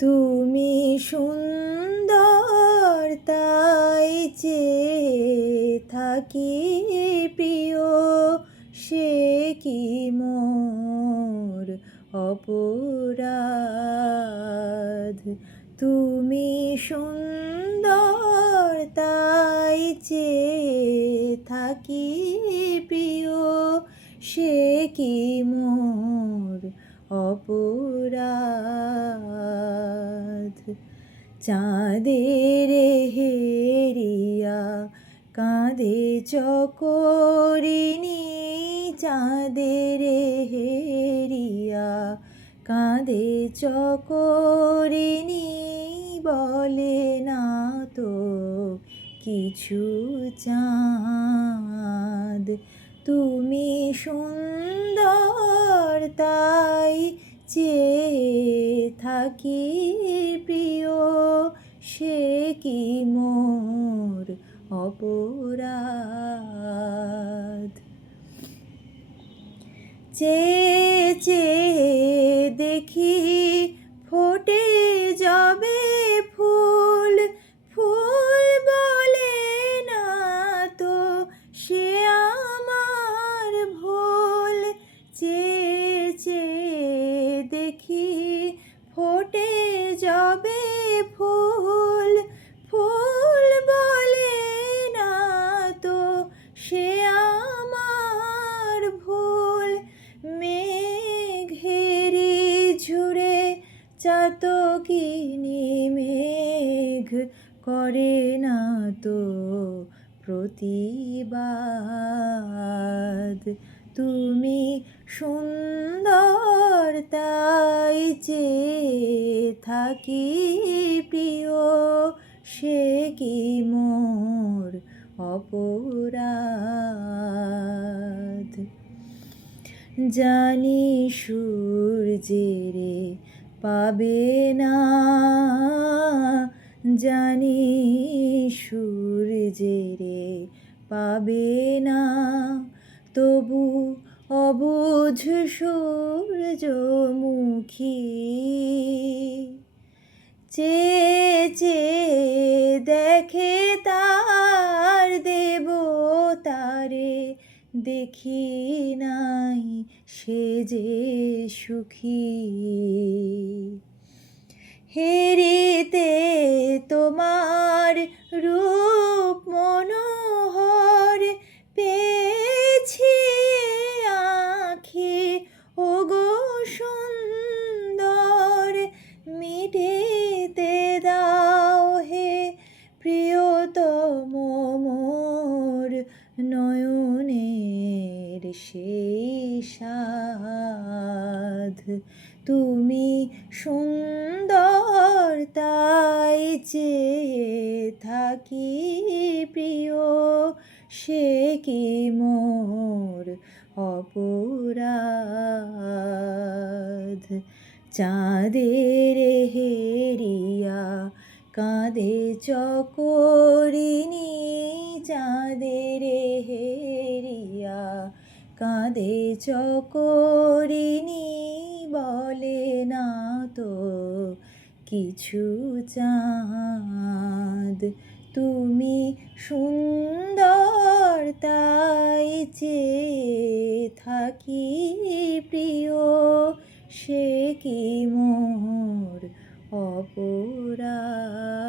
তুমি সুন্দর তাই চেয়ে থাকি প্রিয়, সে কি মোর অপরাধ। তুমি সুন্দর তাই চেয়ে থাকি প্রিয়, সে কি মোর অপরাধ। চাঁদের হেরিয়া কাঁধে চকরিনি, চাঁদের হেরিয়া কাঁধে চকরিনি, বলে না তো কিছু চাঁদ। তুমি সুন্দর তাই চেয়ে থাকি প্রিয়, সে কি মোর অপরাধ। চেয়ে চেয়ে দেখি ফোটে যবে ফুল, ফুল বলে না তো সে আমার ভুল। চেয়ে চেয়ে দেখি ফোটে যবে ফুল, ফুল বলে না তো সে আমার ভুল। মেঘেরি ঝুড়ে চাতকিনি মেঘ করে না তো প্রতিবাদ। তুমি সুন্দর তাই চেয়ে থাকি প্রিয়, সে কি মোর অপরাধ। জানি সূর্যের পাবে না, জানি সূর্যের পাবে না, তবু অবুঝ সূর্যমুখী চেয়ে চেয়ে দেখে তার দেবতারে, দেখি নাই সে যে সুখী। হেরিতে তোমার রূপ মনোহর পেয়েছি আঁখি, ওগো সুন্দর মিটিতে দাও হে প্রিয়তম মোর নয়নের সেই সাধ। তুমি সুন্দর তাই চেয়ে থাকি প্রিয়, সে কি মোর অপরাধ। চাঁদের হেরিয়া কাঁধে চকরিনি, চাঁদের হেরিয়া কাঁধে চকরিনি, বলে না তো কিছু চাঁদ। তুমি সুন্দর তাই চেয়ে থাকি প্রিয়, সে কি মোর অপরাধ।